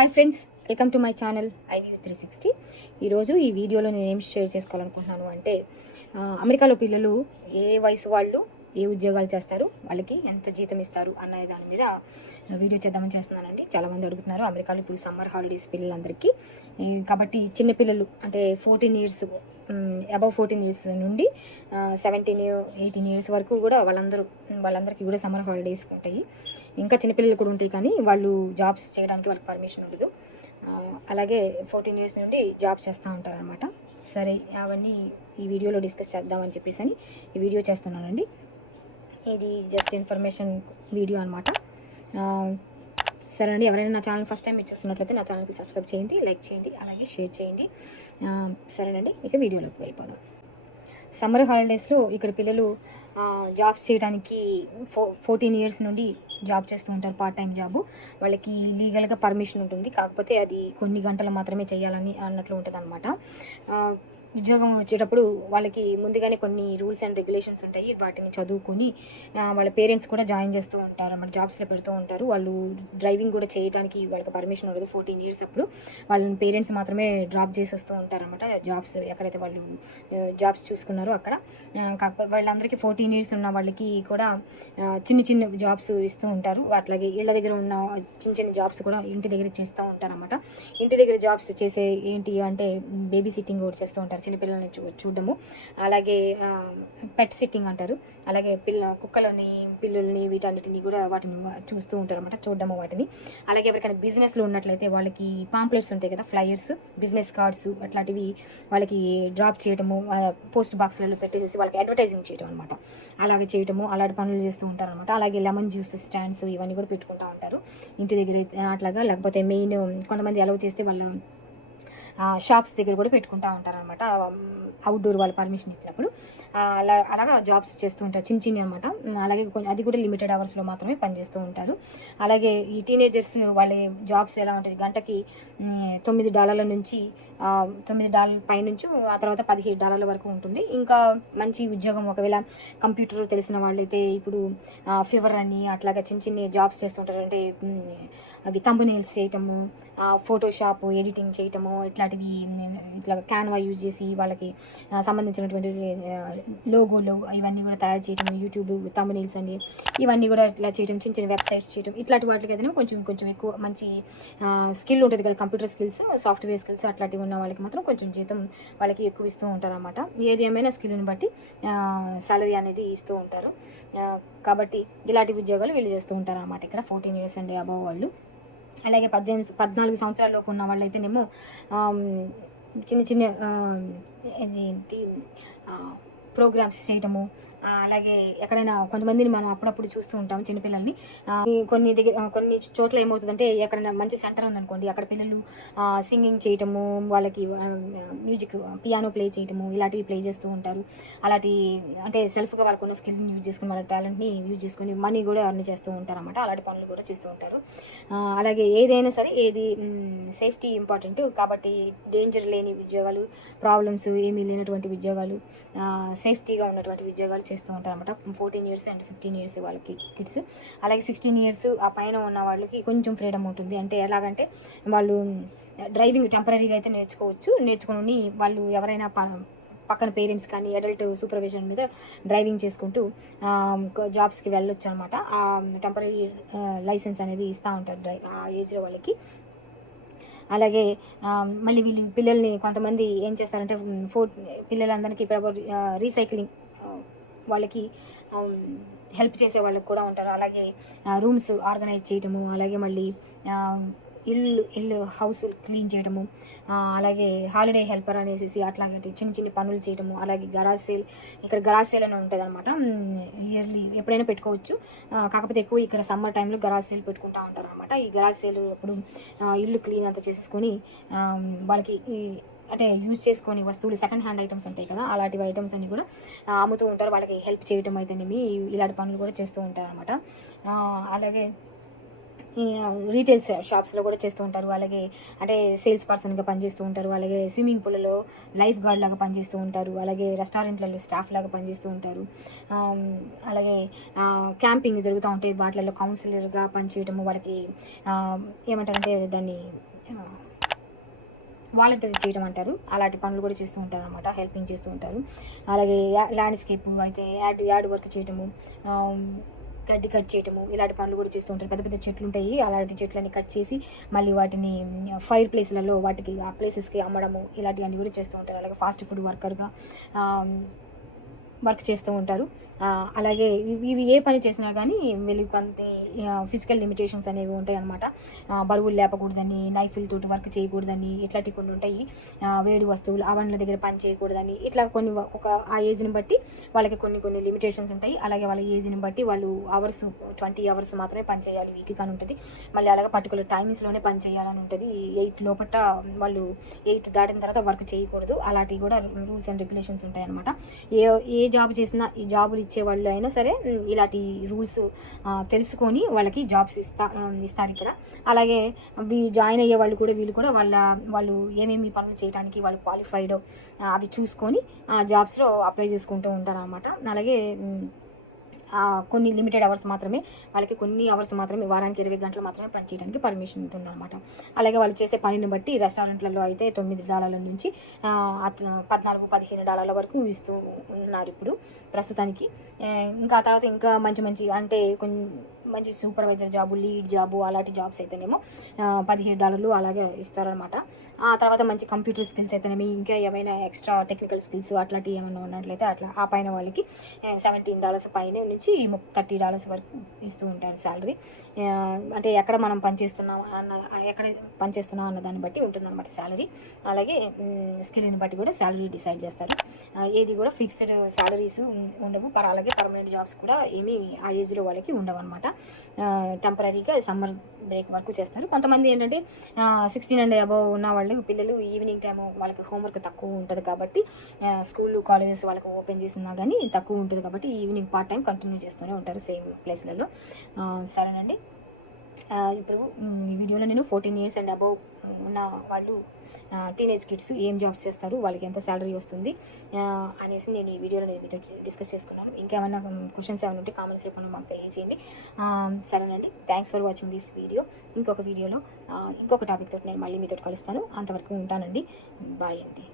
Hi friends welcome to my channel IV three sixty ఈరోజు ఈ వీడియోలో నేను ఏం షేర్ చేసుకోవాలనుకుంటున్నాను అంటే అమెరికాలో పిల్లలు ఏ వయసు వాళ్ళు ఏ ఉద్యోగాలు చేస్తారు వాళ్ళకి ఎంత జీతం ఇస్తారు అన్న దాని మీద వీడియో చేద్దామని చేస్తున్నానండి. చాలామంది అడుగుతున్నారు అమెరికాలో ఇప్పుడు సమ్మర్ హాలిడేస్ పిల్లలందరికీ. కాబట్టి చిన్నపిల్లలు అంటే fourteen years above fourteen years నుండి సెవెంటీన్ ఎయిటీన్ ఇయర్స్ వరకు కూడా వాళ్ళందరూ వాళ్ళందరికీ కూడా సమ్మర్ హాలిడేస్ ఉంటాయి. ఇంకా చిన్నపిల్లలు కూడా ఉంటాయి కానీ వాళ్ళు జాబ్స్ చేయడానికి వాళ్ళకి పర్మిషన్ ఉండదు. అలాగే ఫోర్టీన్ ఇయర్స్ నుండి జాబ్ చేస్తూ ఉంటారనమాట సరే అవన్నీ ఈ వీడియోలో డిస్కస్ చేద్దామని చెప్పేసి అని ఈ వీడియో చేస్తున్నానండి. ఇది జస్ట్ ఇన్ఫర్మేషన్ వీడియో అనమాట సరే అండి ఎవరైనా నా ఛానల్ ఫస్ట్ టైం మీరు చూస్తున్నట్లయితే నా ఛానల్కి సబ్స్క్రైబ్ చేయండి లైక్ చేయండి అలాగే షేర్ చేయండి. సరేనండి ఇక వీడియోలోకి వెళ్ళిపోదాం. సమ్మర్ హాలిడేస్లో ఇక్కడ పిల్లలు జాబ్ జాబ్స్ చేయడానికి ఫో ఫోర్టీన్ ఇయర్స్ నుండి జాబ్ చేస్తూ ఉంటారు పార్ట్ టైం జాబ్. వాళ్ళకి లీగల్గా పర్మిషన్ ఉంటుంది కాకపోతే అది కొన్ని గంటలు మాత్రమే చేయాలని అన్నట్లు ఉంటుంది అనమాట ఉద్యోగం వచ్చేటప్పుడు వాళ్ళకి ముందుగానే కొన్ని రూల్స్ అండ్ రెగ్యులేషన్స్ ఉంటాయి. వాటిని చదువుకొని వాళ్ళ పేరెంట్స్ కూడా జాయిన్ చేస్తూ ఉంటారు అన్నమాట. జాబ్స్లో పెడుతూ ఉంటారు. వాళ్ళు డ్రైవింగ్ కూడా చేయడానికి వాళ్ళకి పర్మిషన్ ఉండదు. ఫోర్టీన్ ఇయర్స్ అప్పుడు వాళ్ళని పేరెంట్స్ మాత్రమే డ్రాప్ చేసి వస్తూ ఉంటారన్నమాట జాబ్స్ ఎక్కడైతే వాళ్ళు జాబ్స్ చూసుకున్నారో అక్కడ. కాకపోతే వాళ్ళందరికీ ఫోర్టీన్ ఇయర్స్ ఉన్న వాళ్ళకి కూడా చిన్న చిన్న జాబ్స్ ఇస్తూ ఉంటారు. అట్లాగే ఇళ్ళ దగ్గర ఉన్న చిన్న చిన్న జాబ్స్ కూడా ఇంటి దగ్గర చేస్తూ ఉంటారన్నమాట ఇంటి దగ్గర జాబ్స్ చేసే ఏంటి అంటే బేబీ సిట్టింగ్ కూడా చేస్తూ ఉంటారు చిన్నపిల్లల్ని చూ చూడడము. అలాగే పెట్ సిట్టింగ్ అంటారు. అలాగే పిల్ల కుక్కలని పిల్లుల్ని వీటన్నిటిని కూడా వాటిని చూస్తూ ఉంటారు అనమాట చూడడము వాటిని. అలాగే ఎవరికైనా బిజినెస్లో ఉన్నట్లయితే వాళ్ళకి పాంప్లెట్స్ ఉంటాయి కదా ఫ్లయర్స్ బిజినెస్ కార్డ్స్ అట్లాంటివి వాళ్ళకి డ్రాప్ చేయటము పోస్ట్ బాక్స్లలో పెట్టేసి వాళ్ళకి అడ్వర్టైజింగ్ చేయడం అనమాట అలాగే చేయటము అలాంటి పనులు చేస్తూ ఉంటారు అనమాట అలాగే లెమన్ జ్యూస్ స్టాండ్స్ ఇవన్నీ కూడా పెట్టుకుంటూ ఉంటారు. ఇంటి దగ్గర అట్లాగా లేకపోతే మెయిన్ కొంతమంది అలవ్ చేస్తే వాళ్ళ షాప్స్ దగ్గర కూడా పెట్టుకుంటూ ఉంటారనమాట అవుట్డోర్ వాళ్ళు పర్మిషన్ ఇచ్చినప్పుడు అలా అలాగా జాబ్స్ చేస్తూ ఉంటారు. చిన్న చిన్న అనమాట అలాగే కొంచెం అది కూడా లిమిటెడ్ అవర్స్లో మాత్రమే పనిచేస్తూ ఉంటారు. అలాగే ఈ టీనేజర్స్ వాళ్ళ జాబ్స్ ఎలా ఉంటుంది గంటకి తొమ్మిది డాలర్ల నుంచి తొమ్మిది డాలర్ల పైనుంచి ఆ తర్వాత పదిహేడు డాలర్ల వరకు ఉంటుంది. ఇంకా మంచి ఉద్యోగం ఒకవేళ కంప్యూటర్ తెలిసిన వాళ్ళైతే ఇప్పుడు ఫీవర్ అని అట్లాగా చిన్న చిన్న జాబ్స్ చేస్తుంటారు అంటే అవి అవి తంబునేల్స్ చేయటము ఫోటోషాప్ ఎడిటింగ్ చేయటము ఇట్లాంటివి ఇలాంటివి ఇట్లా క్యాన్వా యూజ్ చేసి వాళ్ళకి సంబంధించినటువంటి లోగోలు ఇవన్నీ కూడా తయారు చేయటం యూట్యూబ్ తమిళీల్స్ అని ఇవన్నీ కూడా ఇట్లా చేయటం చిన్న చిన్న వెబ్సైట్స్ చేయటం ఇట్లాంటి వాటికి అయితే కొంచెం కొంచెం ఎక్కువ మంచి స్కిల్ ఉంటుంది కదా కంప్యూటర్ స్కిల్స్ సాఫ్ట్వేర్ స్కిల్స్ అట్లాంటివి ఉన్న వాళ్ళకి మాత్రం కొంచెం జీతం వాళ్ళకి ఎక్కువ ఇస్తూ ఉంటారు అనమాట ఏది ఏమైనా స్కిల్ని బట్టి సాలరీ అనేది ఇస్తూ ఉంటారు. కాబట్టి ఇలాంటి ఉద్యోగాలు వీళ్ళు చేస్తూ ఉంటారు అనమాట ఇక్కడ ఫోర్టీన్ ఇయర్స్ అండి అబవ్ వాళ్ళు. అలాగే పద్దెనిమిది పద్నాలుగు సంవత్సరాల్లోకి ఉన్న వాళ్ళైతేనేమో చిన్న చిన్న ఏంటి ప్రోగ్రామ్స్ చేయటము అలాగే ఎక్కడైనా కొంతమందిని మనం అప్పుడప్పుడు చూస్తూ ఉంటాం చిన్నపిల్లల్ని. కొన్ని దగ్గర కొన్ని చోట్ల ఏమవుతుందంటే ఎక్కడైనా మంచి సెంటర్ ఉందనుకోండి అక్కడ పిల్లలు సింగింగ్ చేయటము వాళ్ళకి మ్యూజిక్ పియానో ప్లే చేయటము ఇలాంటివి ప్లే చేస్తూ ఉంటారు. అలాంటి అంటే సెల్ఫ్గా వాళ్ళకున్న స్కిల్ని యూజ్ చేసుకుని వాళ్ళ టాలెంట్ని యూజ్ చేసుకుని మనీ కూడా అర్న్ చేస్తూ ఉంటారు అనమాట అలాంటి పనులు కూడా చేస్తూ ఉంటారు. అలాగే ఏదైనా సరే ఏది సేఫ్టీ ఇంపార్టెంట్ కాబట్టి డేంజర్ లేని ఉద్యోగాలు ప్రాబ్లమ్స్ ఏమీ లేనటువంటి ఉద్యోగాలు సేఫ్టీగా ఉన్నటువంటి ఉద్యోగాలు చేస్తూ ఉంటారు అనమాట fourteen years and fifteen years వాళ్ళకి కిడ్స్. అలాగే సిక్స్టీన్ ఇయర్స్ ఆ పైన ఉన్న వాళ్ళకి కొంచెం ఫ్రీడమ్ ఉంటుంది. అంటే ఎలాగంటే వాళ్ళు డ్రైవింగ్ టెంపరీగా అయితే నేర్చుకోవచ్చు. నేర్చుకుని వాళ్ళు ఎవరైనా ప- పక్కన పేరెంట్స్ కానీ అడల్ట్ సూపర్విజన్ మీద డ్రైవింగ్ చేసుకుంటూ జాబ్స్కి వెళ్ళొచ్చు అనమాట ఆ టెంపరీ లైసెన్స్ అనేది ఇస్తూ ఉంటారు డ్రై ఆ ఏజ్లో వాళ్ళకి. అలాగే మళ్ళీ వీళ్ళు పిల్లల్ని కొంతమంది ఏం చేస్తారంటే ఫోర్ పిల్లలందరికీ ఇప్పుడు రీసైక్లింగ్ వాళ్ళకి హెల్ప్ చేసే వాళ్ళకి కూడా ఉంటారు. అలాగే రూమ్స్ ఆర్గనైజ్ చేయటము అలాగే మళ్ళీ ఇల్లు ఇల్లు హౌస్ క్లీన్ చేయడము అలాగే హాలిడే హెల్పర్ అనేసి అట్లాగే చిన్న చిన్న పనులు చేయడము అలాగే గరాజ్ సేల్ ఇక్కడ గరాజ్ సేల్ అని ఉంటుంది అనమాట ఇయర్లీ ఎప్పుడైనా పెట్టుకోవచ్చు. కాకపోతే ఎక్కువ ఇక్కడ సమ్మర్ టైంలో గరాజ్ సేల్ పెట్టుకుంటూ ఉంటారు అనమాట ఈ గరాజ్ సేల్ అప్పుడు ఇల్లు క్లీన్ అంతా చేసుకొని వాళ్ళకి అంటే యూజ్ చేసుకొని వస్తువులు సెకండ్ హ్యాండ్ ఐటమ్స్ ఉంటాయి కదా అలాంటి ఐటమ్స్ అన్ని కూడా అమ్ముతూ ఉంటారు. వాళ్ళకి హెల్ప్ చేయడం అయితేనేమి ఇలాంటి పనులు కూడా చేస్తూ ఉంటారు అనమాట అలాగే ఈ రీటైల్ షాప్స్లో కూడా చేస్తూ ఉంటారు. అలాగే అంటే సేల్స్ పర్సన్గా పనిచేస్తూ ఉంటారు. అలాగే స్విమ్మింగ్ పూల్లో లైఫ్ గార్డ్ లాగా పనిచేస్తూ ఉంటారు. అలాగే రెస్టారెంట్లలో స్టాఫ్ లాగా పనిచేస్తూ ఉంటారు. అలాగే క్యాంపింగ్ జరుగుతూ ఉంటాయి వాటిలలో కౌన్సిలర్గా పనిచేయటము వాళ్ళకి ఏమంటారంటే దాన్ని వాలంటీర్ చేయడం అంటారు. అలాంటి పనులు కూడా చేస్తూ ఉంటారు అనమాట హెల్పింగ్ చేస్తూ ఉంటారు. అలాగే ల్యాండ్స్కేప్ అయితే యాడ్ యాడ్ వర్క్ చేయటము గడ్డి కట్ చేయటము ఇలాంటి పనులు కూడా చేస్తూ ఉంటారు. పెద్ద పెద్ద చెట్లు ఉంటాయి. అలాంటి చెట్లని కట్ చేసి మళ్ళీ వాటిని ఫైర్ ప్లేస్లలో వాటికి ఆ ప్లేసెస్కి అమ్మడము ఇలాంటివన్నీ కూడా చేస్తూ ఉంటారు. అలాగే ఫాస్ట్ ఫుడ్ వర్కర్గా వర్క్ చేస్తూ ఉంటారు. అలాగే ఇవి ఏ పని చేసినా కానీ వీళ్ళకి కొంత ఫిజికల్ లిమిటేషన్స్ అనేవి ఉంటాయి అనమాట బరువులు లేపకూడదని నైఫ్లతోటి వర్క్ చేయకూడదని ఇట్లాంటివి కొన్ని ఉంటాయి. వేడి వస్తువులు అవన్ల దగ్గర పని చేయకూడదని ఇట్లా కొన్ని ఒక ఆ ఏజ్ని బట్టి వాళ్ళకి కొన్ని కొన్ని లిమిటేషన్స్ ఉంటాయి. అలాగే వాళ్ళ ఏజ్ని బట్టి వాళ్ళు అవర్స్ ట్వంటీ అవర్స్ మాత్రమే పని చేయాలి వీక్ కానీ ఉంటుంది. మళ్ళీ అలాగే పర్టికులర్ టైమ్స్లోనే పని చేయాలని ఉంటుంది. ఎయిట్ లోపల వాళ్ళు ఎయిట్ దాటిన తర్వాత వర్క్ చేయకూడదు. అలాంటివి కూడా రూల్స్ అండ్ రెగ్యులేషన్స్ ఉంటాయి అనమాట ఏ ఏ జాబ్ చేసినా ఈ జాబులు ఇచ్చేవాళ్ళు అయినా సరే ఇలాంటి రూల్స్ తెలుసుకొని వాళ్ళకి జాబ్స్ ఇస్తా ఇస్తారు ఇక్కడ. అలాగే వీ జాయిన్ అయ్యే వాళ్ళు కూడా వీళ్ళు కూడా వాళ్ళ వాళ్ళు ఏమేమి పనులు చేయడానికి వాళ్ళు క్వాలిఫైడ్ అవి చూసుకొని జాబ్స్లో అప్లై చేసుకుంటూ ఉంటారు అనమాట అలాగే కొన్ని లిమిటెడ్ అవర్స్ మాత్రమే వాళ్ళకి కొన్ని అవర్స్ మాత్రమే వారానికి ఇరవై గంటలు మాత్రమే పనిచేయడానికి పర్మిషన్ ఉంటుందన్నమాట. అలాగే వాళ్ళు చేసే పనిని బట్టి రెస్టారెంట్లలో అయితే తొమ్మిది డాలర్ల నుంచి పద్నాలుగు పదిహేను డాలర్ల వరకు ఇస్తూ ఉన్నారు ఇప్పుడు ప్రస్తుతానికి. ఇంకా తర్వాత ఇంకా మంచి మంచి అంటే కొన్ని మంచి సూపర్వైజర్ జాబు లీడ్ జాబు అలాంటి జాబ్స్ అయితేనేమో పదిహేడు డాలర్లు అలాగే ఇస్తారనమాట ఆ తర్వాత మంచి కంప్యూటర్ స్కిల్స్ అయితేనేమి ఇంకా ఏమైనా ఎక్స్ట్రా టెక్నికల్ స్కిల్స్ అట్లాంటివి ఏమైనా ఉన్నట్లయితే అట్లా ఆ పైన వాళ్ళకి సెవెంటీన్ డాలర్స్ పైన నుంచి థర్టీ డాలర్స్ వరకు ఇస్తూ ఉంటారు శాలరీ అంటే ఎక్కడ మనం పనిచేస్తున్నాం అన్న ఎక్కడ పనిచేస్తున్నాం అన్న దాన్ని బట్టి ఉంటుందన్నమాట శాలరీ అలాగే స్కిల్ని బట్టి కూడా శాలరీ డిసైడ్ చేస్తారు. ఏది కూడా ఫిక్స్డ్ శాలరీస్ ఉండవు. పర్ అలాగే పర్మనెంట్ జాబ్స్ కూడా ఏమీ ఆ ఏజ్లో వాళ్ళకి ఉండవు అనమాట టెంపరీగా సమ్మర్ బ్రేక్ వరకు చేస్తారు. కొంతమంది ఏంటంటే సిక్స్టీన్ అండ్ అబవ్ ఉన్న వాళ్ళు పిల్లలు ఈవినింగ్ టైం వాళ్ళకి హోంవర్క్ తక్కువ ఉంటుంది కాబట్టి స్కూల్ కాలేజెస్ వాళ్ళకి ఓపెన్ చేసినా కానీ తక్కువ ఉంటుంది కాబట్టి ఈవినింగ్ పార్ట్ టైం కంటిన్యూ చేస్తూనే ఉంటారు సేమ్ ప్లేస్లలో సరేనండి. ఇప్పుడు ఈ వీడియోలో నేను ఫోర్టీన్ ఇయర్స్ అండ్ అబౌవ్ ఉన్న వాళ్ళు టీనేజ్ కిడ్స్ ఏం జాబ్స్ చేస్తారు వాళ్ళకి ఎంత శాలరీ వస్తుంది అనేసి నేను ఈ వీడియోలో నేను మీతో డిస్కస్ చేసుకున్నాను. ఇంకేమైనా క్వశ్చన్స్ ఏమైనా ఉంటే కామెంట్స్ రూపంలో మాకు తెలియజేయండి. సరేనండి. Thanks for watching this video ఇంకొక వీడియోలో ఇంకొక టాపిక్ తోటి నేను మళ్ళీ మీతో కలుస్తాను. అంతవరకు ఉంటానండి. బాయ్ అండి.